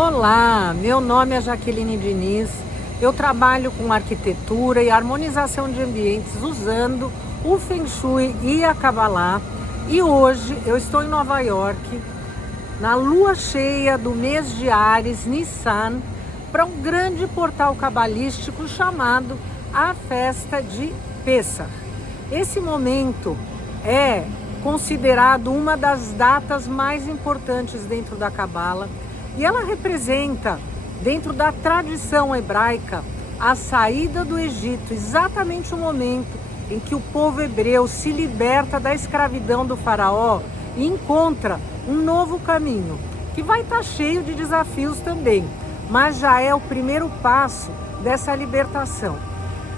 Olá, meu nome é Jaqueline Diniz, eu trabalho com arquitetura e harmonização de ambientes usando o Feng Shui e a Kabbalah, e hoje eu estou em Nova York, na lua cheia do mês de Ares, Nissan, para um grande portal cabalístico chamado a Festa de Pessach. Esse momento é considerado uma das datas mais importantes dentro da Kabbalah e ela representa, dentro da tradição hebraica, a saída do Egito, exatamente o momento em que o povo hebreu se liberta da escravidão do faraó e encontra um novo caminho, que vai estar cheio de desafios também, mas já é o primeiro passo dessa libertação.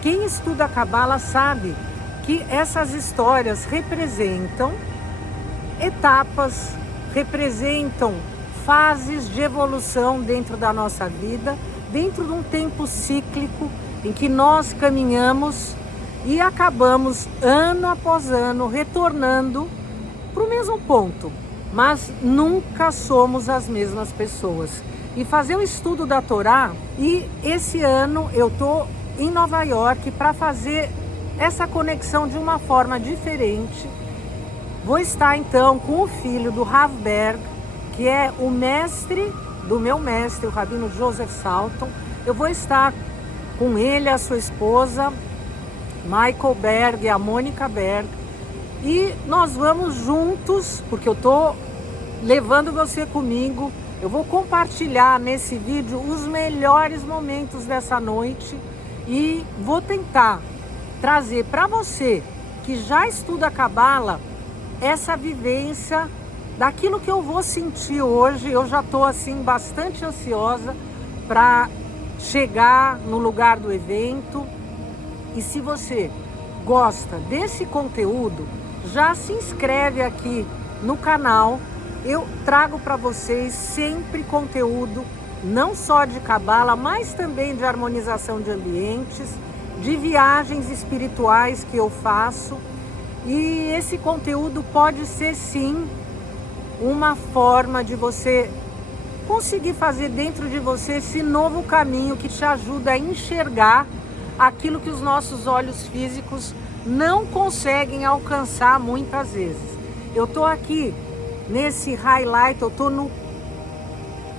Quem estuda a Kabbalah sabe que essas histórias representam etapas, representam fases de evolução dentro da nossa vida, dentro de um tempo cíclico em que nós caminhamos e acabamos ano após ano retornando para o mesmo ponto, mas nunca somos as mesmas pessoas. E fazer o estudo da Torá, e esse ano eu estou em Nova York para fazer essa conexão de uma forma diferente. Vou estar então com o filho do Rav Berg, que é o mestre do meu mestre, o Rabino Joseph Salton. Eu vou estar com ele, a sua esposa, Michael Berg e a Mônica Berg. E nós vamos juntos, porque eu estou levando você comigo. Eu vou compartilhar nesse vídeo os melhores momentos dessa noite e vou tentar trazer para você que já estuda a Kabbalah essa vivência daquilo que eu vou sentir hoje. Eu já estou assim bastante ansiosa para chegar no lugar do evento. E se você gosta desse conteúdo, já se inscreve aqui no canal. Eu trago para vocês sempre conteúdo, não só de Kabbalah, mas também de harmonização de ambientes, de viagens espirituais que eu faço. E esse conteúdo pode ser sim uma forma de você conseguir fazer dentro de você esse novo caminho que te ajuda a enxergar aquilo que os nossos olhos físicos não conseguem alcançar muitas vezes. Eu estou aqui nesse highlight, eu estou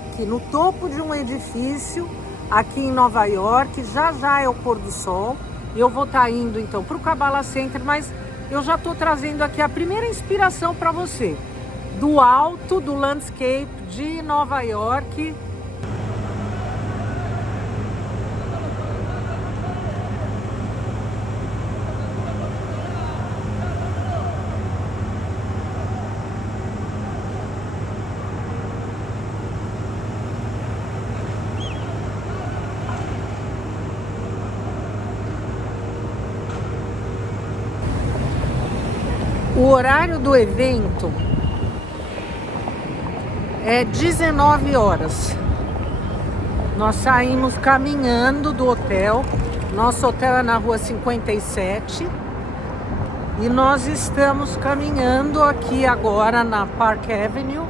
aqui no topo de um edifício aqui em Nova York, já é o pôr do sol. Eu vou estar indo então para o Kabbalah Center, mas eu já estou trazendo aqui a primeira inspiração para você, do alto do landscape de Nova York. O horário do evento é 19 horas. Nós saímos caminhando do hotel. Nosso hotel é na rua 57. E nós estamos caminhando aqui agora na Park Avenue.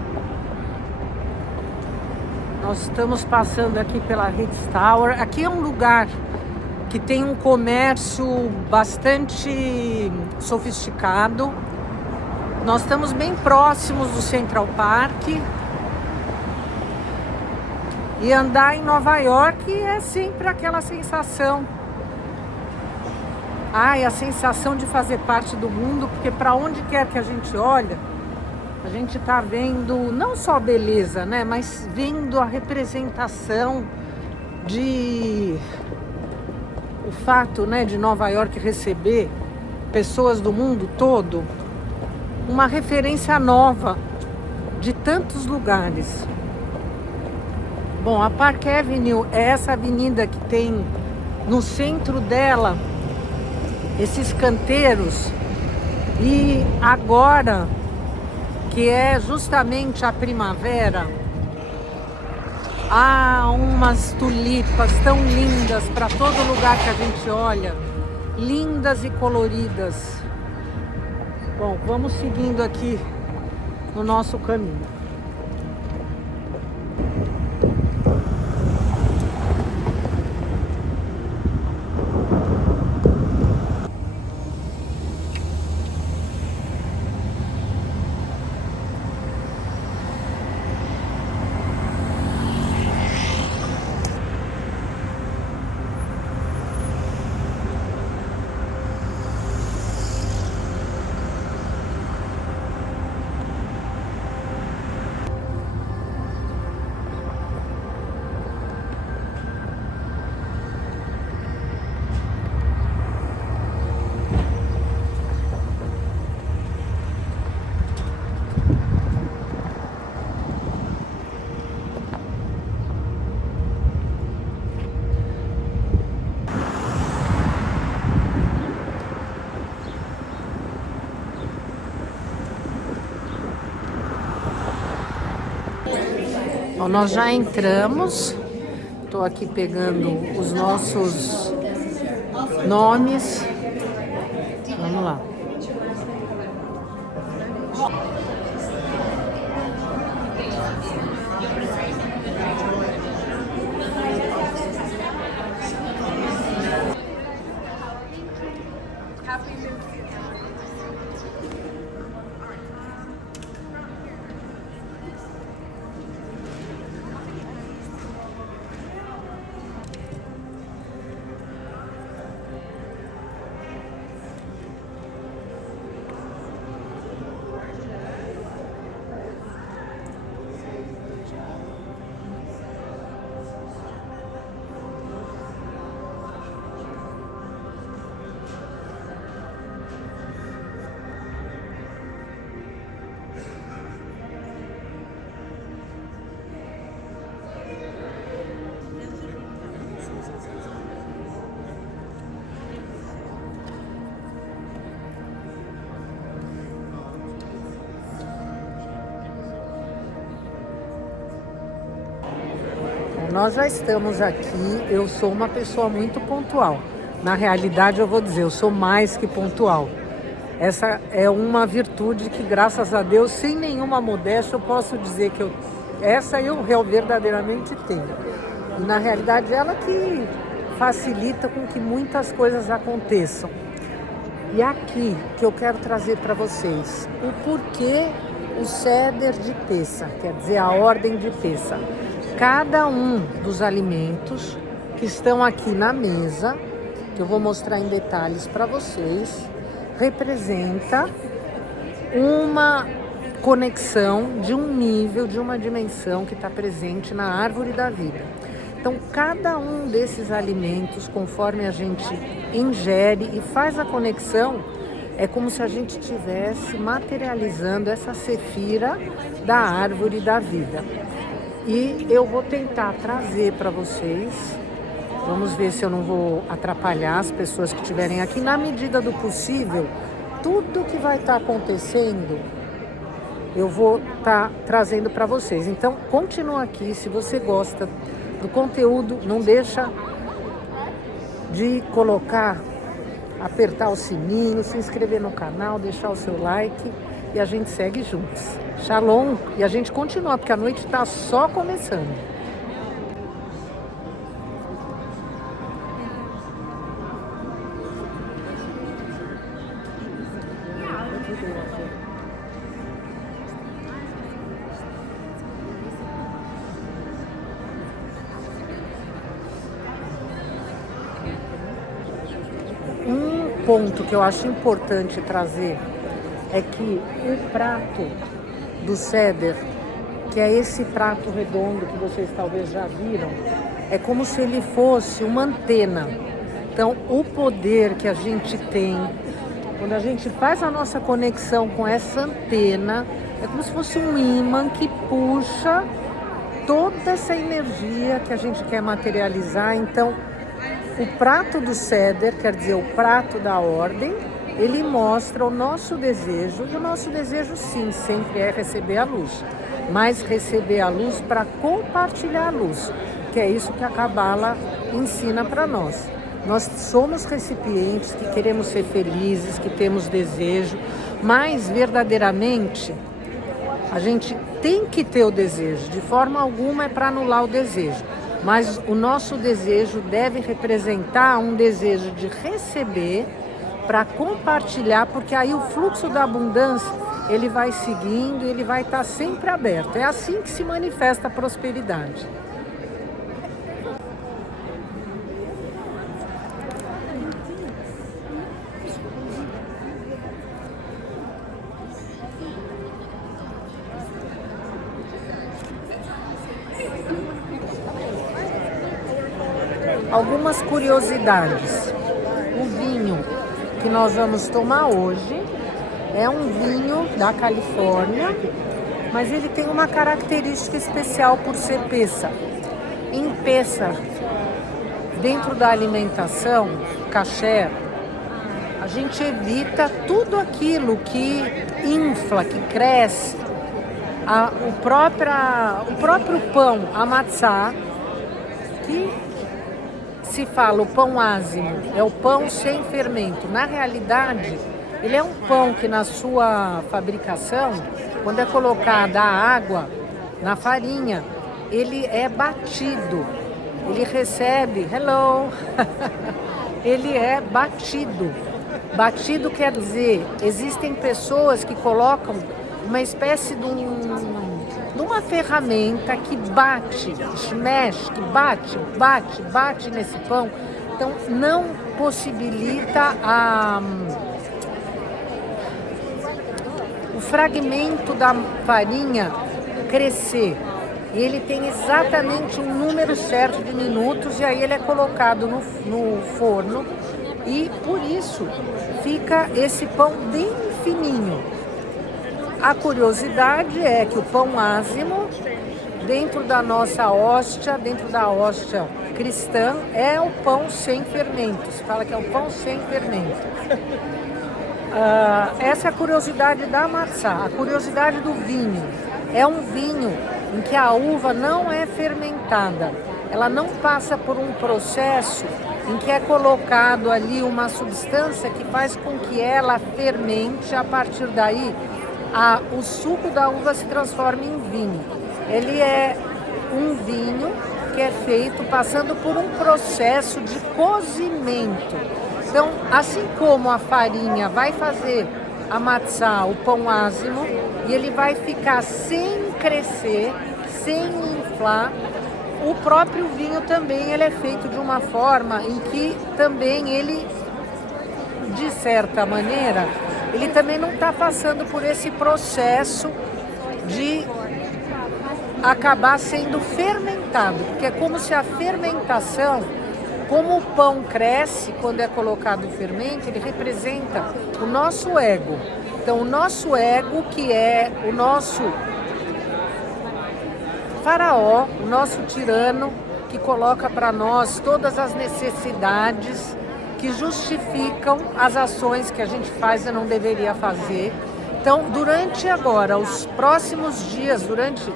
Nós estamos passando aqui pela Ritz Tower. Aqui é um lugar que tem um comércio bastante sofisticado. Nós estamos bem próximos do Central Park. E andar em Nova York é sempre aquela sensação. A sensação de fazer parte do mundo, porque para onde quer que a gente olha, a gente está vendo não só beleza, né, mas vendo a representação de o fato, né, de Nova York receber pessoas do mundo todo, uma referência nova de tantos lugares. Bom, a Park Avenue é essa avenida que tem no centro dela esses canteiros, e agora que é justamente a primavera, há umas tulipas tão lindas para todo lugar que a gente olha, lindas e coloridas. Bom, vamos seguindo aqui no nosso caminho. Bom, nós já entramos, estou aqui pegando os nossos nomes. Vamos lá. Nós já estamos aqui, eu sou uma pessoa muito pontual. Na realidade, eu vou dizer, eu sou mais que pontual. Essa é uma virtude que, graças a Deus, sem nenhuma modéstia, eu posso dizer que essa eu verdadeiramente tenho. E, na realidade, ela que facilita com que muitas coisas aconteçam. E aqui que eu quero trazer para vocês o porquê o Seder de Pessach, quer dizer, a ordem de Pessach. Cada um dos alimentos que estão aqui na mesa, que eu vou mostrar em detalhes para vocês, representa uma conexão de um nível, de uma dimensão que está presente na árvore da vida. Então, cada um desses alimentos, conforme a gente ingere e faz a conexão, é como se a gente estivesse materializando essa sefira da árvore da vida. E eu vou tentar trazer para vocês, vamos ver se eu não vou atrapalhar as pessoas que estiverem aqui, na medida do possível, tudo que vai estar acontecendo, eu vou estar trazendo para vocês. Então, continua aqui, se você gosta do conteúdo, não deixa de colocar, apertar o sininho, se inscrever no canal, deixar o seu like e a gente segue juntos. Shalom! E a gente continua, porque a noite está só começando. Um ponto que eu acho importante trazer é que o prato do Seder, que é esse prato redondo que vocês talvez já viram, é como se ele fosse uma antena. Então, o poder que a gente tem, quando a gente faz a nossa conexão com essa antena, é como se fosse um ímã que puxa toda essa energia que a gente quer materializar. Então, o prato do Seder, quer dizer, o prato da ordem, ele mostra o nosso desejo, e o nosso desejo sim, sempre é receber a luz, mas receber a luz para compartilhar a luz, que é isso que a Kabbalah ensina para nós. Nós somos recipientes que queremos ser felizes, que temos desejo, mas verdadeiramente a gente tem que ter o desejo, de forma alguma é para anular o desejo, mas o nosso desejo deve representar um desejo de receber, para compartilhar, porque aí o fluxo da abundância, ele vai seguindo, ele vai estar sempre aberto. É assim que se manifesta a prosperidade. Algumas curiosidades. O vinho que nós vamos tomar hoje é um vinho da Califórnia, mas ele tem uma característica especial por ser Pessach. Em Pessach, dentro da alimentação kasher, a gente evita tudo aquilo que infla, que cresce, o próprio pão, a matzá, que se fala o pão ázimo, é o pão sem fermento. Na realidade, ele é um pão que na sua fabricação, quando é colocada a água na farinha, ele é batido, ele recebe, hello, ele é batido. Batido quer dizer, existem pessoas que colocam uma espécie de uma ferramenta que bate, smash, que bate nesse pão. Então não possibilita o fragmento da farinha crescer. E ele tem exatamente um número certo de minutos e aí ele é colocado no forno e por isso fica esse pão bem fininho. A curiosidade é que o pão ázimo, dentro da nossa hóstia, dentro da hóstia cristã, é o pão sem fermento. Se fala que é o pão sem fermento. Essa é a curiosidade da matzá. A curiosidade do vinho. É um vinho em que a uva não é fermentada. Ela não passa por um processo em que é colocado ali uma substância que faz com que ela fermente. A partir daí, o suco da uva se transforma em vinho. Ele é um vinho que é feito passando por um processo de cozimento. Então, assim como a farinha vai fazer a matzá, o pão ázimo, e ele vai ficar sem crescer, sem inflar, o próprio vinho também ele é feito de uma forma em que também ele, de certa maneira, ele também não está passando por esse processo de acabar sendo fermentado, porque é como se a fermentação, como o pão cresce quando é colocado o fermento, ele representa o nosso ego. Então, o nosso ego, que é o nosso faraó, o nosso tirano, que coloca para nós todas as necessidades que justificam as ações que a gente faz e não deveria fazer. Então, durante agora, os próximos dias, durante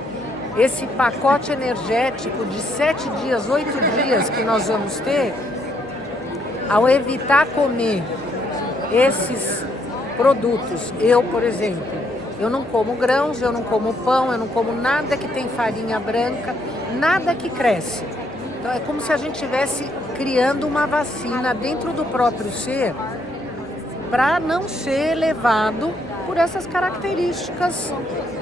esse pacote energético de 7 dias, 8 dias que nós vamos ter, ao evitar comer esses produtos, eu, por exemplo, eu não como grãos, eu não como pão, eu não como nada que tem farinha branca, nada que cresce. Então é como se a gente estivesse criando uma vacina dentro do próprio ser para não ser levado por essas características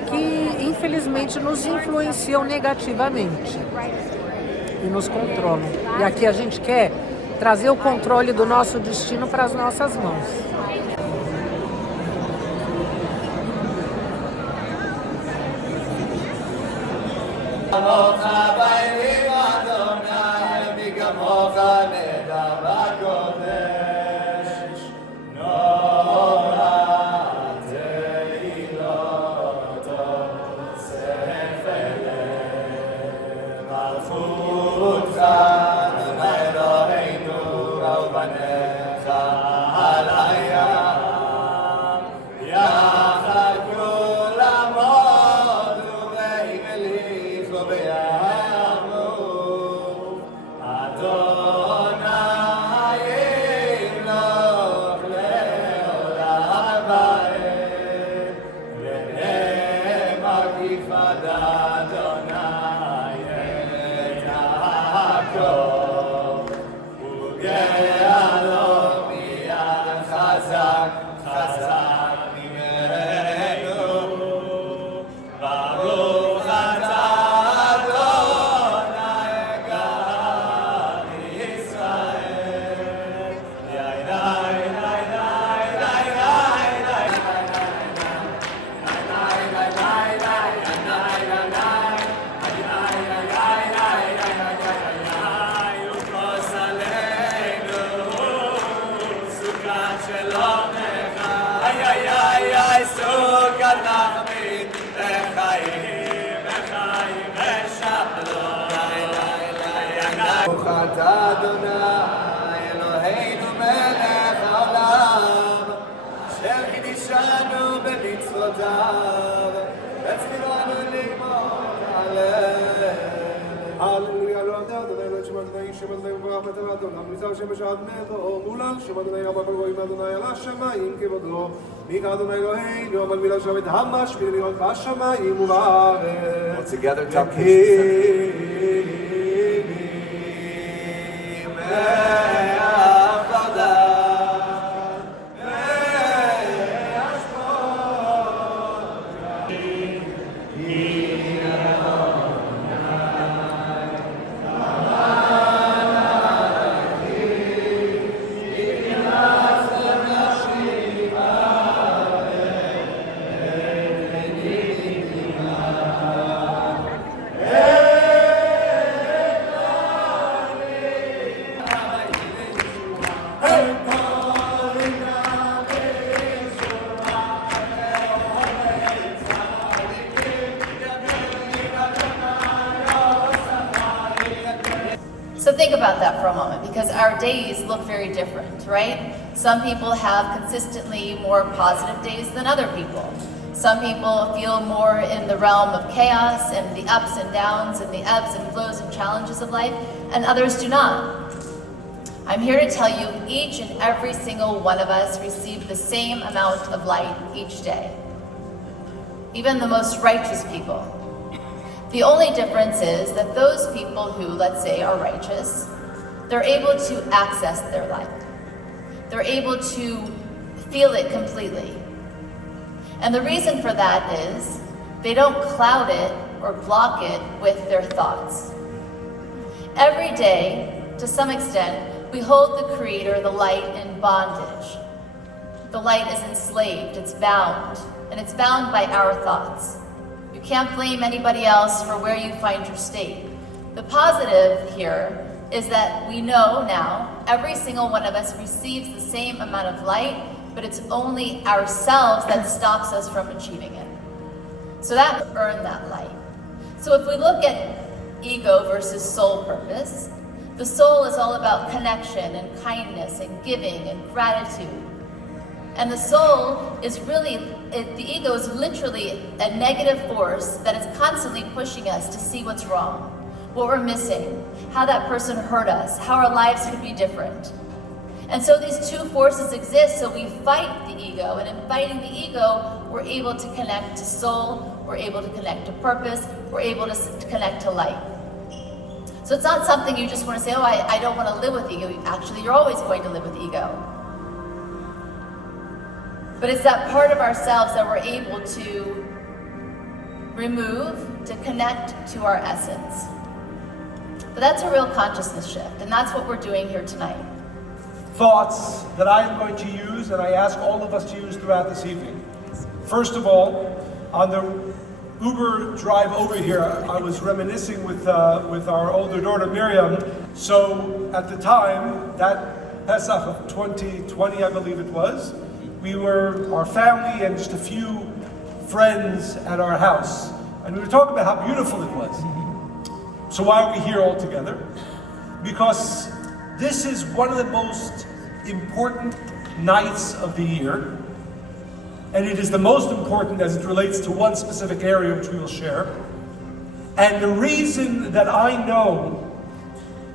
que infelizmente nos influenciam negativamente e nos controlam. E aqui a gente quer trazer o controle do nosso destino para as nossas mãos. together, top So think about that for a moment, because our days look very different, right? Some people have consistently more positive days than other people. Some people feel more in the realm of chaos and the ups and downs and the ebbs and flows and challenges of life, and others do not. I'm here to tell you, each and every single one of us receive the same amount of light each day. Even the most righteous people. The only difference is that those people who, let's say, are righteous, they're able to access their light. They're able to feel it completely. And the reason for that is they don't cloud it or block it with their thoughts. Every day, to some extent, we hold the Creator, the light, in bondage. The light is enslaved, it's bound, and it's bound by our thoughts. You can't blame anybody else for where you find your state. The positive here is that we know now every single one of us receives the same amount of light, but it's only ourselves that stops us from achieving it. So that we earn that light. So if we look at ego versus soul purpose, the soul is all about connection and kindness and giving and gratitude. And the soul is really, the ego is literally a negative force that is constantly pushing us to see what's wrong, what we're missing, how that person hurt us, how our lives could be different. And so these two forces exist, so we fight the ego, and in fighting the ego, we're able to connect to soul, we're able to connect to purpose, we're able to connect to light. So it's not something you just want to say, oh, I don't want to live with ego. Actually, you're always going to live with ego. But it's that part of ourselves that we're able to remove, to connect to our essence. But that's a real consciousness shift, and that's what we're doing here tonight. Thoughts that I am going to use, and I ask all of us to use throughout this evening. First of all, on the Uber drive over here, I was reminiscing with our older daughter Miriam. So at the time, that Pessach of 2020, I believe it was, we were, our family and just a few friends at our house. And we were talking about how beautiful it was. So why are we here all together? Because this is one of the most important nights of the year. And it is the most important as it relates to one specific area which we will share. And the reason that I know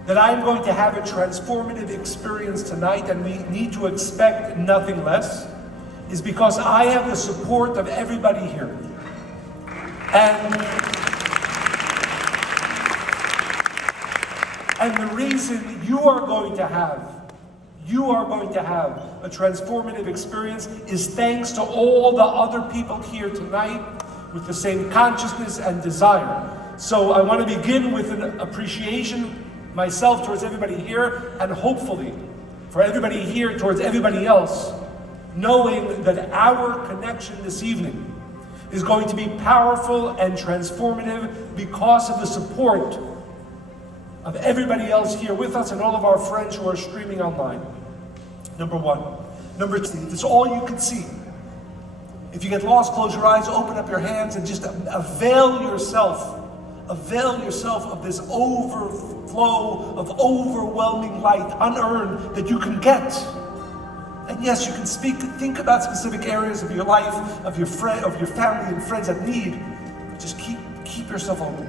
that I'm going to have a transformative experience tonight, and we need to expect nothing less, is because I have the support of everybody here. And the reason you are going to have a transformative experience is thanks to all the other people here tonight with the same consciousness and desire. So I want to begin with an appreciation myself towards everybody here, and hopefully for everybody here towards everybody else, knowing that our connection this evening is going to be powerful and transformative because of the support of everybody else here with us and all of our friends who are streaming online. Number one. Number two, it's all you can see. If you get lost, close your eyes, open up your hands, and just avail yourself of this overflow of overwhelming light, unearned, that you can get. And yes, you can think about specific areas of your life, of your family and friends that need. Just keep yourself open.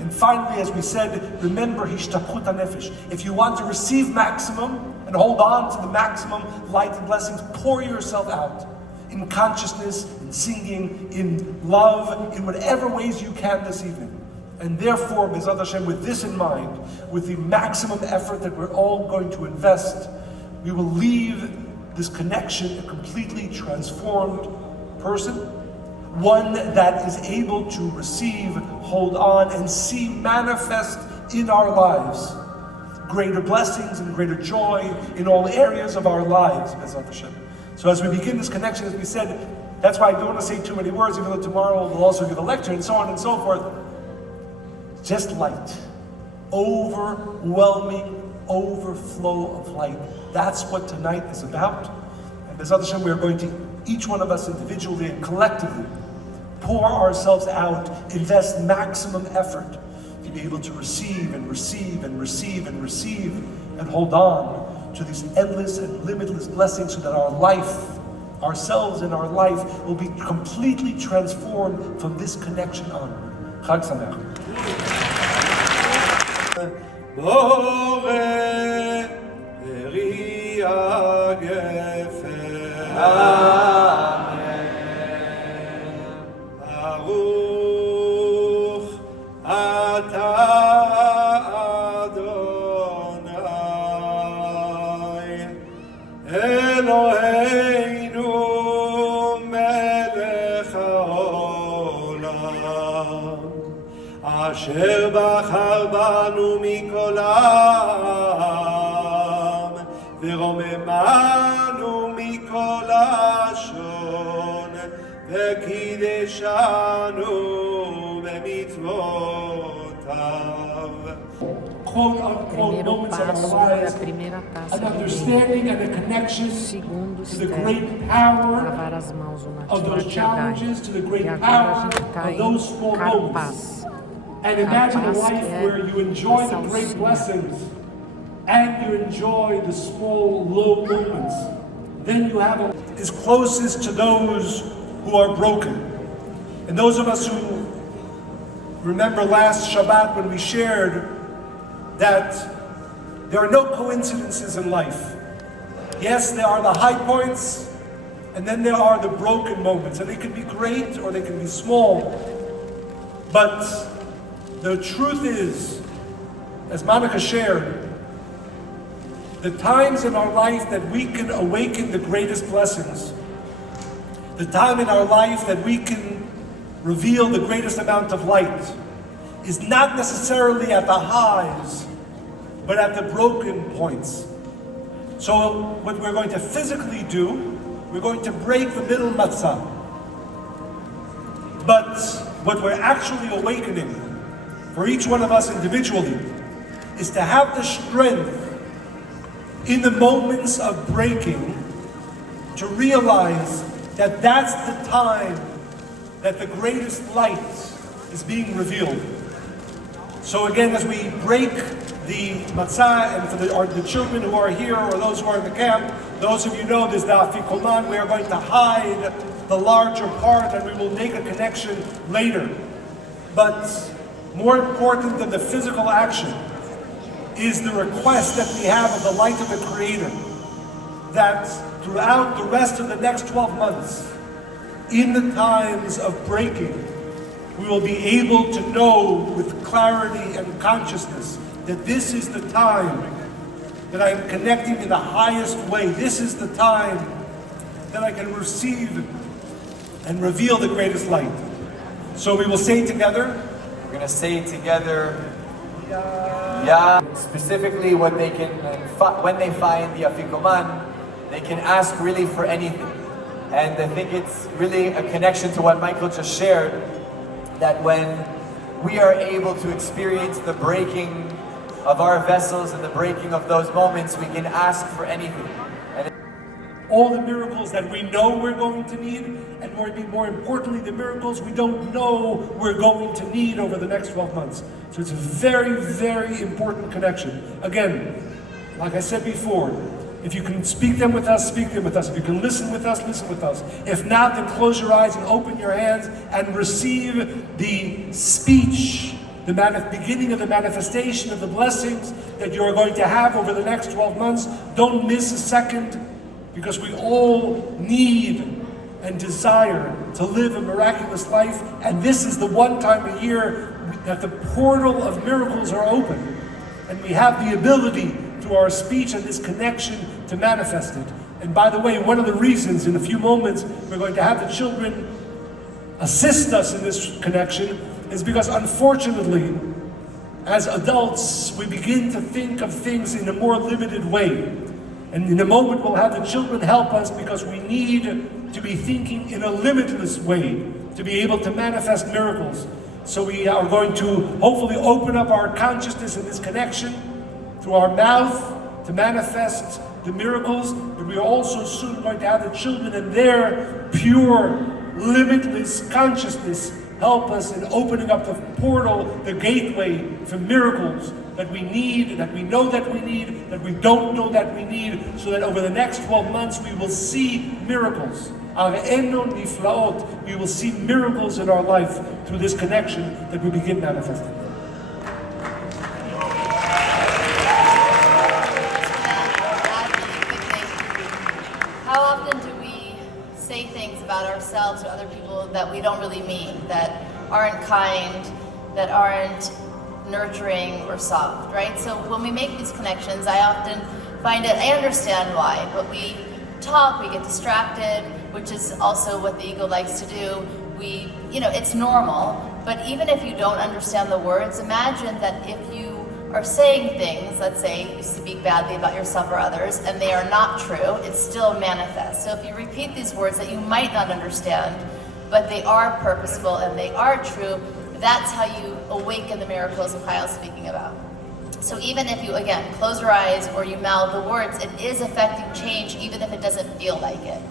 And finally, as we said, remember hishtapchut hanefesh. If you want to receive maximum and hold on to the maximum light and blessings, pour yourself out in consciousness, in singing, in love, in whatever ways you can this evening. And therefore, B'ezrat Hashem, with this in mind, with the maximum effort that we're all going to invest, we will leave this connection a completely transformed person, one that is able to receive, hold on, and see manifest in our lives greater blessings and greater joy in all areas of our lives, B'ezrat Hashem. So as we begin this connection, as we said, that's why I don't want to say too many words, even though tomorrow we'll also give a lecture and so on and so forth. Just light, overwhelming overflow of light. That's what tonight is about. And B'ezrat Hashem, we are going to, each one of us individually and collectively, pour ourselves out, invest maximum effort to be able to receive and receive and receive and receive and hold on to these endless and limitless blessings so that our life, ourselves and our life, will be completely transformed from this connection on. Chag Sameach. אשר בחר בנו מכל העם ורוממנו מכל לשון וקידשנו במצוותיו. Quote unquote moments of our lives, an understanding and a connection to the great power of those challenges, to the great power of those small moments. And imagine a life where you enjoy the great blessings and you enjoy the small, low moments. Then you have is closest to those who are broken. And those of us who remember last Shabat when we shared that there are no coincidences in life. Yes, there are the high points, and then there are the broken moments. And they can be great or they can be small. But the truth is, as Monica shared, the times in our life that we can awaken the greatest blessings, the time in our life that we can reveal the greatest amount of light, is not necessarily at the highs, but at the broken points. So what we're going to physically do, we're going to break the middle matzah. But what we're actually awakening for each one of us individually is to have the strength in the moments of breaking to realize that that's the time that the greatest light is being revealed. So again, as we break the matzah, and for the children who are here or those who are in the camp, those of you know there's the afikoman, we are going to hide the larger part and we will make a connection later. But more important than the physical action is the request that we have of the light of the Creator, that throughout the rest of the next 12 months, in the times of breaking, we will be able to know with clarity and consciousness that this is the time that I am connecting in the highest way. This is the time that I can receive and reveal the greatest light. So we will say together. We're going to say together, yeah. Specifically, what they can, when they find the afikoman, they can ask really for anything. And I think it's really a connection to what Michael just shared, that when we are able to experience the breaking of our vessels and the breaking of those moments, we can ask for anything. And all the miracles that we know we're going to need, and more importantly, the miracles we don't know we're going to need over the next 12 months. So it's a very, very important connection. Again, like I said before, if you can speak them with us, speak them with us. If you can listen with us, listen with us. If not, then close your eyes and open your hands and receive the speech the beginning of the manifestation of the blessings that you are going to have over the next 12 months. Don't miss a second, because we all need and desire to live a miraculous life, and this is the one time a year that the portal of miracles are open, and we have the ability through our speech and this connection to manifest it. And by the way, one of the reasons, in a few moments, we're going to have the children assist us in this connection is because, unfortunately, as adults, we begin to think of things in a more limited way. And in a moment, we'll have the children help us, because we need to be thinking in a limitless way to be able to manifest miracles. So we are going to hopefully open up our consciousness in this connection through our mouth to manifest the miracles, but we are also soon going to have the children in their pure, limitless consciousness help us in opening up the portal, the gateway for miracles that we need, that we know that we need, that we don't know that we need, so that over the next 12 months we will see miracles. We will see miracles in our life through this connection that we begin manifesting. How often do we say things about ourselves or other people that we don't really mean, that aren't kind, that aren't nurturing or soft, right? So when we make these connections, I often find it, I understand why, but we talk, we get distracted, which is also what the ego likes to do. It's normal, but even if you don't understand the words, imagine that if you are saying things, let's say you speak badly about yourself or others, and they are not true, it still manifests. So if you repeat these words that you might not understand, but they are purposeful and they are true, that's how you awaken the miracles of Chaya's speaking about. So even if you, again, close your eyes or you mouth the words, it is affecting change, even if it doesn't feel like it.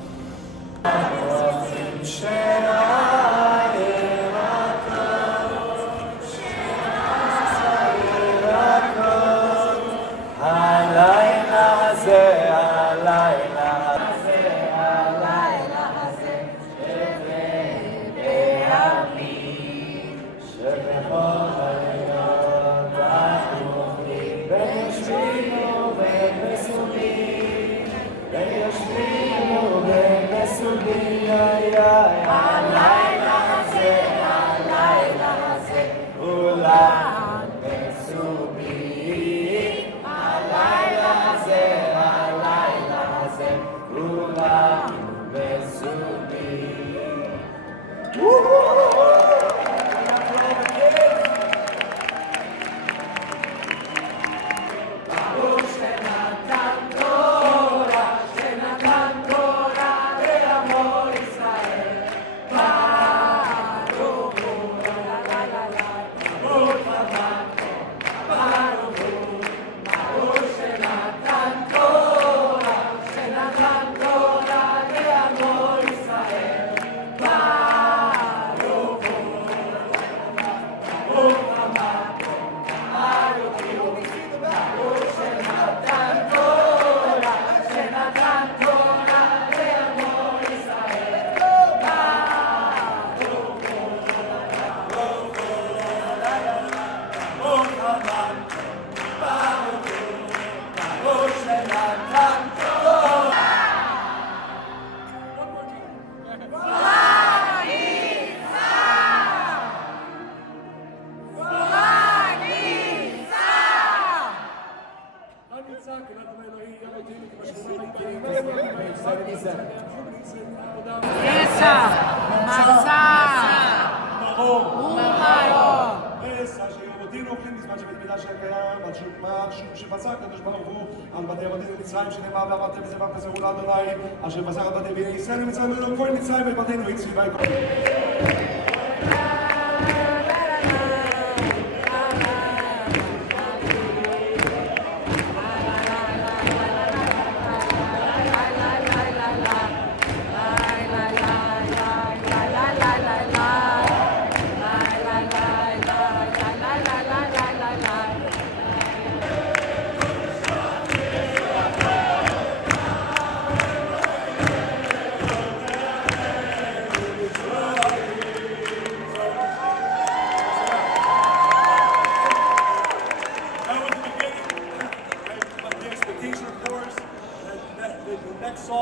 שפסק הקדוש ברוך הוא על בתי אבותינו מצרים שנאמר ואמרתם בזה בפסח מול אדוני אשר פסק על בתי בני ישראל ומצרים ולא כל מצרים את בתינו הצליבה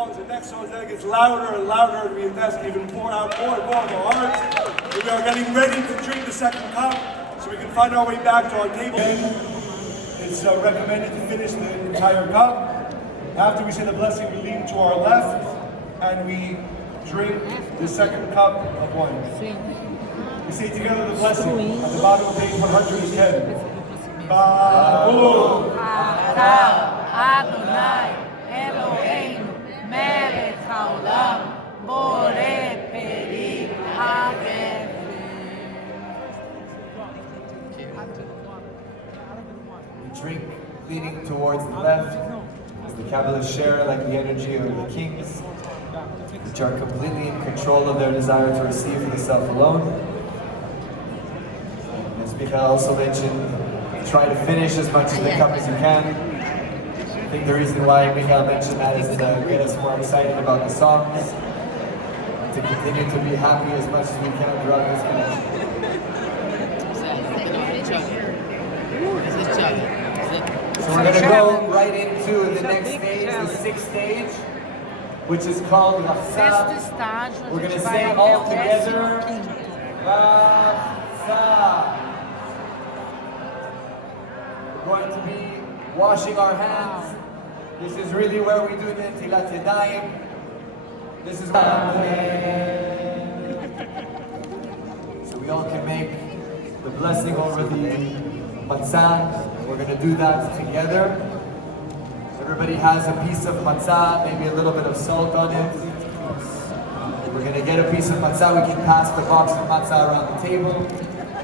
songs, the next songs, then it gets louder and louder, and we invest even more out more and more of our hearts. We are getting ready to drink the second cup, so we can find our way back to our table. It's recommended to finish the entire cup. After we say the blessing, we lean to our left, and we drink the second cup of wine. We say together the blessing at the bottom of page 110. Baruch Adonai Eloheinu melech haolam borei peri hagefim. We drink leaning towards the left, as the Kabbalists share like the energy of the kings, which are completely in control of their desire to receive for the self alone. And as Michael also mentioned, try to finish as much of the cup as you can. I think the reason why Michael mentioned that is to get us more excited about the songs, to continue to be happy as much as we can throughout this connection. So we're going to go right into the next stage, the sixth stage, which is called Velas. We're going to say all together, Velas. We're going to be washing our hands. This is really where we do the Netilat Yadayim. This is so we all can make the blessing over the matzah. We're going to do that together. Everybody has a piece of matzah, maybe a little bit of salt on it. We're going to get a piece of matzah. We can pass the box of matzah around the table.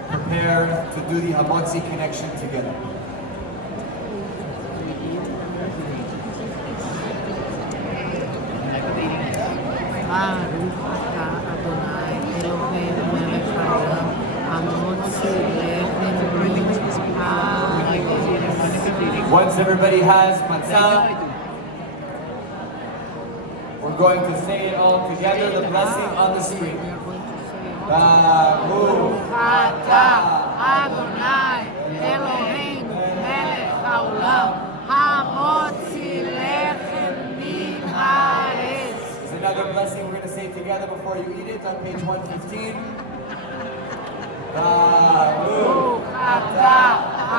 Prepare to do the hamotzi connection together. Adonai Eloheinu melech haolam hamotzi lechem hagefim. Once everybody has matzah, we're going to say it all together, the blessing on the screen. Baruch Adonai Eloheinu melech haolam hamotzi lechem min haaretz. There's another blessing we're going to say together before you eat it on page 115. Baruch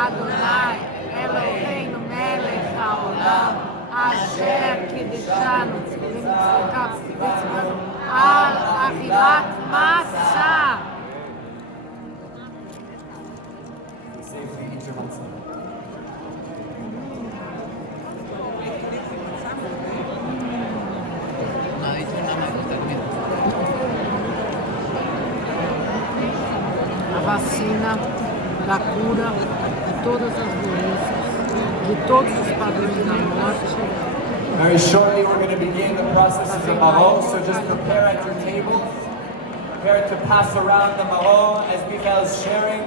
Adonai Eloheinu melech haolam asher קידשנו ומצוותיו וציוונו על אכילת מצה. Safely eat your matzah. A vacina da cura de todas as doenças, de todos os padrões da morte. Very shortly we're going to begin the process of the mahol, so just prepare at your table. Prepare to pass around the mahol as Michael is sharing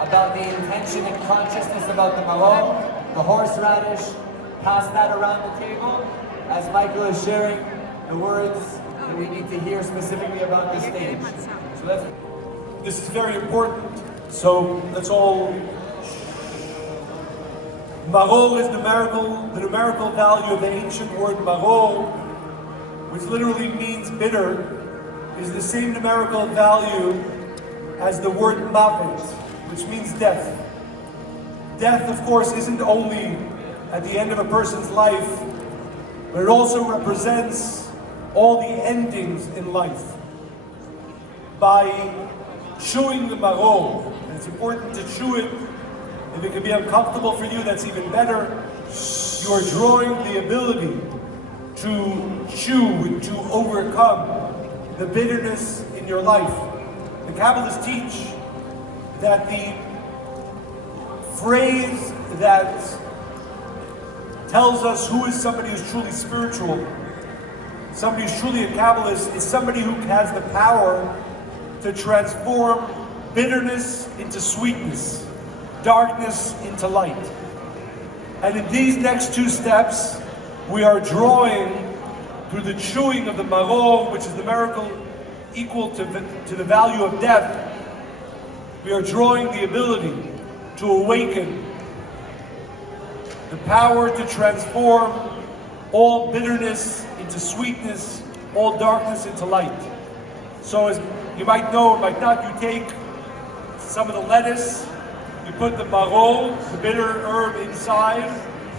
about the intention and consciousness about the mahol, the horseradish. Pass that around the table as Michael is sharing the words that we need to hear specifically about this stage. So This is very important, so let's all... Marol is the numerical value of the ancient word marol, which literally means bitter, is the same numerical value as the word mavet, which means death. Death, of course, isn't only at the end of a person's life, but it also represents all the endings in life. By chewing the marol, and it's important to chew it. If it can be uncomfortable for you, that's even better. You are drawing the ability to chew, to overcome the bitterness in your life. The Kabbalists teach that the phrase that tells us who is somebody who's truly spiritual, somebody who's truly a Kabbalist, is somebody who has the power to transform bitterness into sweetness, darkness into light. And in these next two steps, we are drawing through the chewing of the marol, which is the miracle equal to the value of death. We are drawing the ability to awaken the power to transform all bitterness into sweetness, all darkness into light. So as you might know or might not, you take some of the lettuce, you put the maror, the bitter herb inside,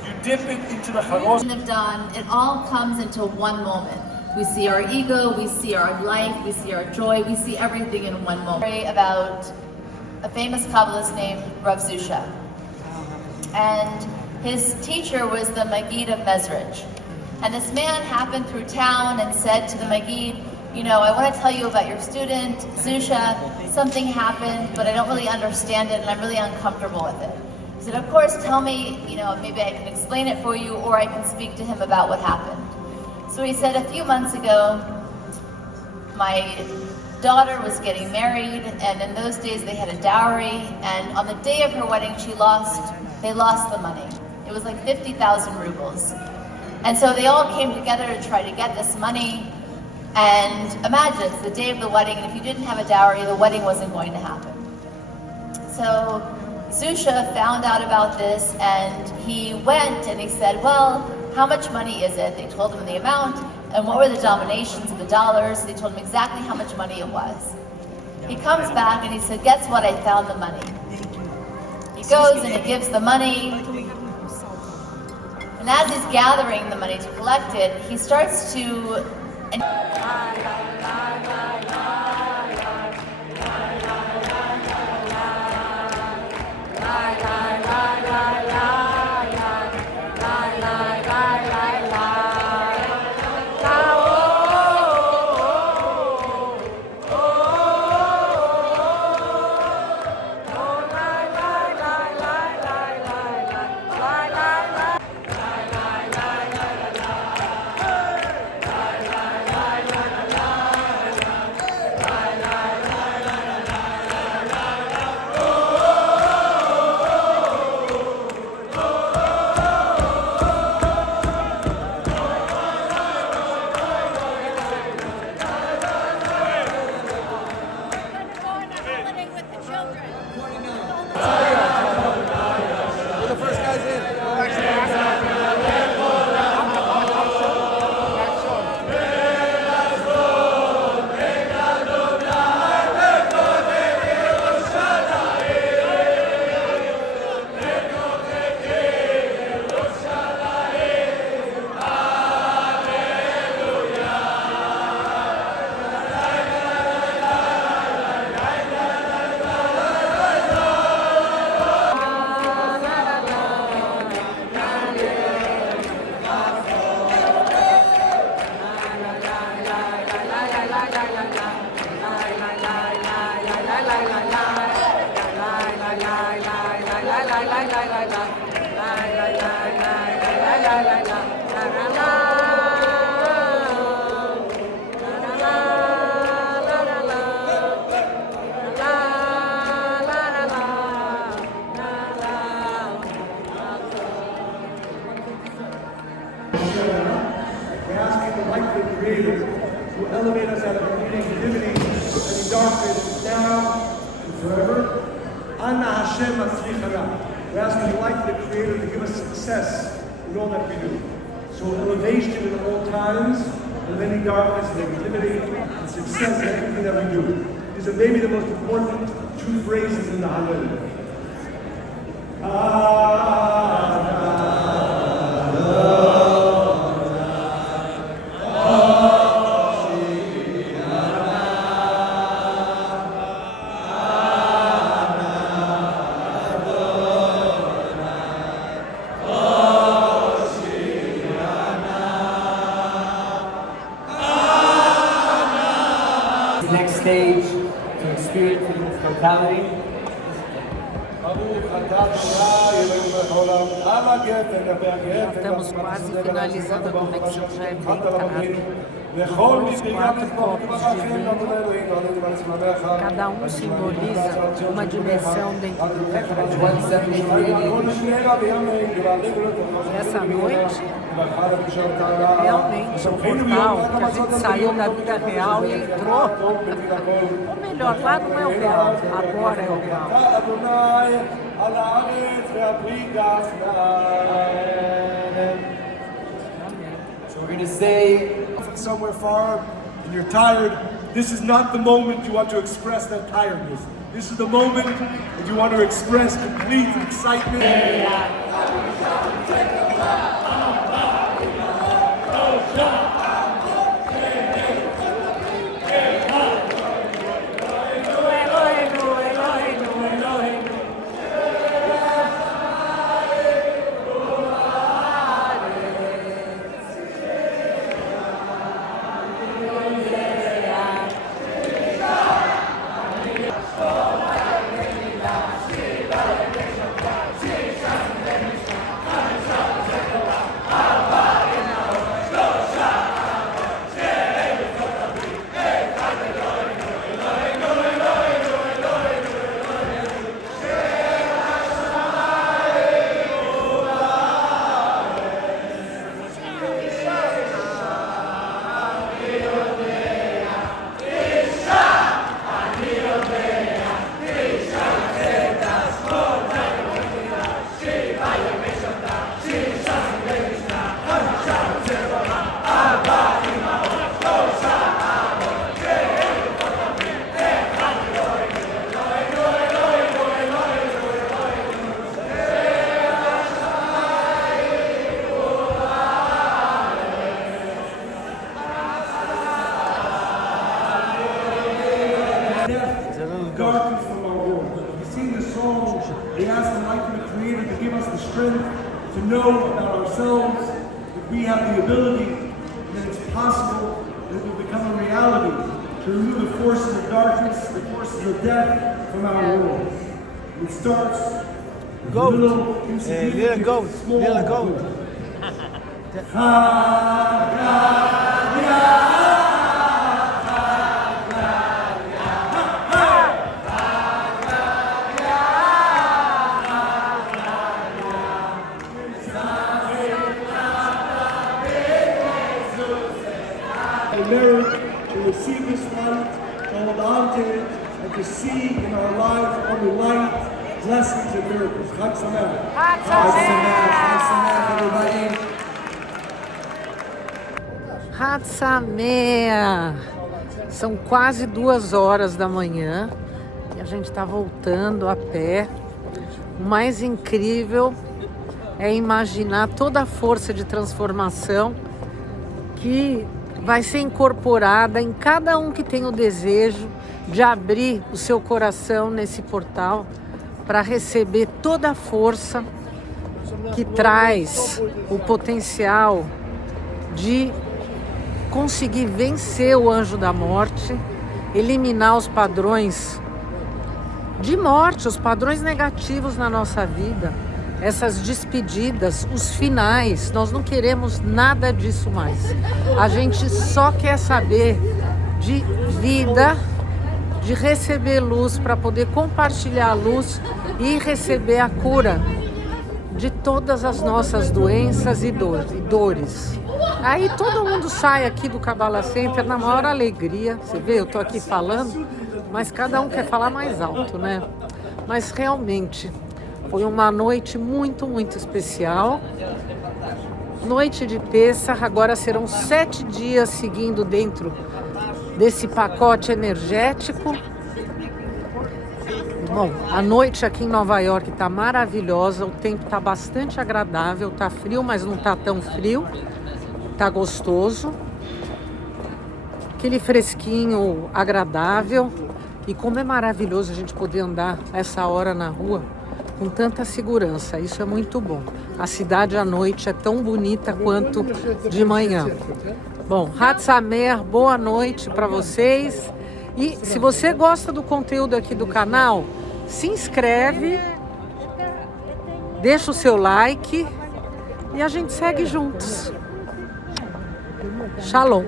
you dip it into the charos. Have done, it all comes into one moment. We see our ego, we see our life, we see our joy, we see everything in one moment. Story about a famous Kabbalist named Rav Zusha. And his teacher was the Magid of Mezrich. And this man happened through town and said to the Magid, you know, I want to tell you about your student, Zusha. Something happened, but I don't really understand it and I'm really uncomfortable with it. He said, of course, tell me, you know, maybe I can explain it for you or I can speak to him about what happened. So he said, a few months ago, my daughter was getting married, and in those days they had a dowry, and on the day of her wedding they lost the money. It was like 50,000 rubles. And so they all came together to try to get this money, and imagine, it's the day of the wedding, and if you didn't have a dowry, the wedding wasn't going to happen. So Zusha found out about this, and he went and he said, well, how much money is it? They told him the amount, and what were the denominations of the dollars. They told him exactly how much money it was. He comes back and he said, guess what, I found the money. He goes and he gives the money, and as he's gathering the money to collect it, he starts to to elevate us out of any negativity, any darkness, now and forever. Anna Hashem Atzlichana. We're asking the light of the Creator to give us success in all that we do. So elevation in all times, of any darkness, negativity, and success in everything that we do. These are maybe the most important two phrases in the Hallel. Next stage to experience its totality. Estamos quase finalizando a conexão, já é bem tarde. Os 4 copos de vinho, cada um simboliza uma dimensão dentro do Essa noite, realmente, um portal que a gente saiu da vida real e entrou. Ou melhor, lá não é o real, agora é o real. So we're going to say somewhere far and you're tired, this is not the moment you want to express that tiredness. This is the moment that you want to express complete excitement. Darkness from our world. We sing the song, we ask the light of the Creator to give us the strength to know about ourselves, that we have the ability, that it's possible, that it will become a reality, to remove the forces of darkness, the forces of death from our world. It starts with a little insignificant, small goat. Merit to receive this light, to hold on to it, and to see in our lives only light, blessings, and miracles. Chag Sameach. Chag Sameach, everybody. Chag Sameach. São quase 2 horas da manhã e a gente está voltando a pé. O mais incrível é imaginar toda a força de transformação que vai ser incorporada em cada um que tem o desejo de abrir o seu coração nesse portal para receber toda a força que traz o potencial de conseguir vencer o anjo da morte, eliminar os padrões de morte, os padrões negativos na nossa vida, essas despedidas, os finais. Nós não queremos nada disso mais. A gente só quer saber de vida, de receber luz para poder compartilhar a luz e receber a cura de todas as nossas doenças e dores. Aí todo mundo sai aqui do Kabbalah Center na maior alegria. Você vê, eu tô aqui falando, mas cada um quer falar mais alto, né? Mas realmente foi uma noite muito, muito especial. Noite de Pessach, agora serão 7 dias seguindo dentro desse pacote energético. Bom, a noite aqui em Nova York está maravilhosa, o tempo está bastante agradável, está frio, mas não está tão frio, está gostoso. Aquele fresquinho agradável. E como é maravilhoso a gente poder andar essa hora na rua com tanta segurança, isso é muito bom. A cidade à noite é tão bonita quanto de manhã. Bom, Chag Sameach, boa noite para vocês. E se você gosta do conteúdo aqui do canal, se inscreve, deixa o seu like e a gente segue juntos. Shalom.